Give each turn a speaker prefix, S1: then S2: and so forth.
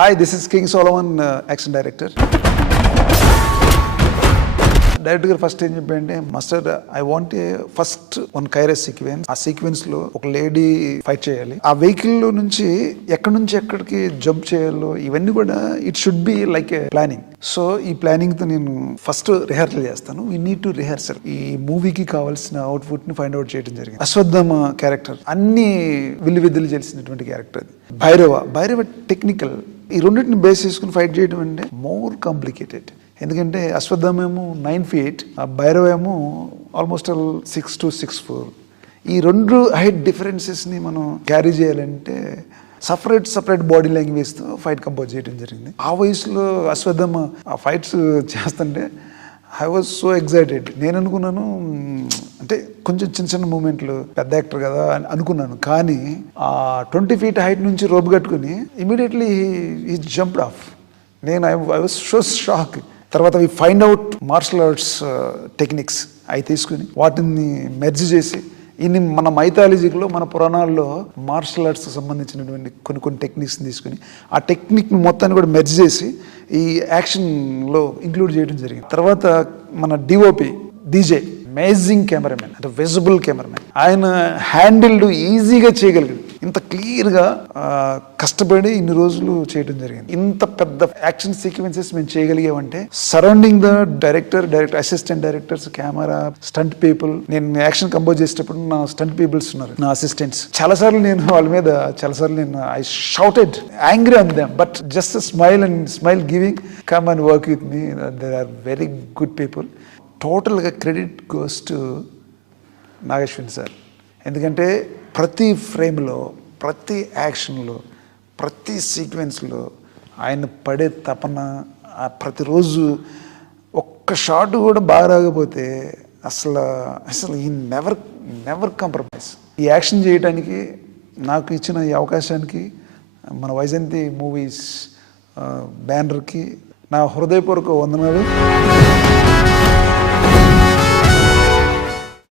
S1: Hi, this is King Solomon, uh, Action Director. గారు first ఏం చెప్పండి master I want a first one కైరస్ sequence ఆ సీక్వెన్స్లో ఒక లేడీ ఫైట్ చేయాలి. ఆ వెహికల్లో నుంచి ఎక్కడి నుంచి ఎక్కడికి జంప్ చేయాలో ఇవన్నీ కూడా it should be like a planning so ఈ ప్లానింగ్తో నేను ఫస్ట్ రిహార్సల్ చేస్తాను. వీ నీడ్ టు రిహార్సల్ ఈ మూవీకి కావాల్సిన అవుట్పుట్ని ఫైండ్ అవుట్ చేయడం జరిగింది. అశ్వత్థామ క్యారెక్టర్ అన్ని విల్లు విద్యలు చేసినటువంటి క్యారెక్టర్ భైరవ. భైరవ టెక్నికల్ ఈ రెండింటిని బేస్ చేసుకుని ఫైట్ చేయడం అంటే మోర్ కాంప్లికేటెడ్ ఎందుకంటే అశ్వత్థామ ఏమో నైన్ ఫీట్ ఆ భైరవ ఏమో almost all six to six four ఈ రెండు హైట్ డిఫరెన్సెస్ని మనం క్యారీ చేయాలంటే సపరేట్ సపరేట్ బాడీ లాంగ్వేజ్తో ఫైట్ కంపోజ్ చేయడం జరిగింది. ఆ వయసులో అశ్వత్థమ ఆ ఫైట్స్ చేస్తుంటే ఐ వాజ్ సో ఎగ్జైటెడ్ నేను అనుకున్నాను అంటే కొంచెం చిన్న చిన్న మూమెంట్లు పెద్ద యాక్టర్ కదా అని అనుకున్నాను. కానీ ఆ ట్వంటీ ఫీట్ హైట్ నుంచి రోప్ కట్టుకుని ఇమీడియట్లీ ఈ జంప్డ్ ఆఫ్ నేను I I was show shock తర్వాత we find out martial arts techniques అవి తీసుకుని వాటిని మెర్జ్ చేసి ఇన్ని మన మైథాలజీలో మన పురాణాల్లో మార్షల్ ఆర్ట్స్ సంబంధించినటువంటి కొన్ని కొన్ని టెక్నిక్స్ని తీసుకుని ఆ టెక్నిక్ మొత్తాన్ని కూడా మెర్జ్ చేసి ఈ యాక్షన్లో ఇంక్లూడ్ చేయడం జరిగింది. తర్వాత మన డిఓపి డీజే అమేజింగ్ కెమెరామెన్ అంటే విజిబుల్ కెమెరామెన్ ఆయన హ్యాండిల్డ్ ఈజీగా చేయగలిగాడు. ఇంత క్లియర్గా కష్టపడి ఇన్ని రోజులు చేయడం జరిగింది. ఇంత పెద్ద యాక్షన్ సీక్వెన్సెస్ మేము చేయగలిగామంటే surrounding the director director assistant directors camera stunt people నేను యాక్షన్ కంపోజ్ చేసేటప్పుడు నా స్టంట్ పీపుల్స్ ఉన్నారు నా అసిస్టెంట్స్. చాలాసార్లు నేను వాళ్ళ మీద చాలాసార్లు నేను I shouted angry on them but just smile and smile giving come and work with me there are very good people టోటల్గా credit goes to Nageshwar sir ఎందుకంటే ప్రతి ఫ్రేమ్లో ప్రతి యాక్షన్లో ప్రతి సీక్వెన్స్లో ఆయన పడే తపన ప్రతిరోజు ఒక్క షాట్ కూడా బాగా రాకపోతే అసలు అసలు ఈ నెవర్ నెవర్ కాంప్రమైజ్ ఈ యాక్షన్ చేయడానికి నాకు ఇచ్చిన ఈ అవకాశానికి మన వైజంతి మూవీస్ బ్యానర్కి నా హృదయపూర్వక వందనాలు.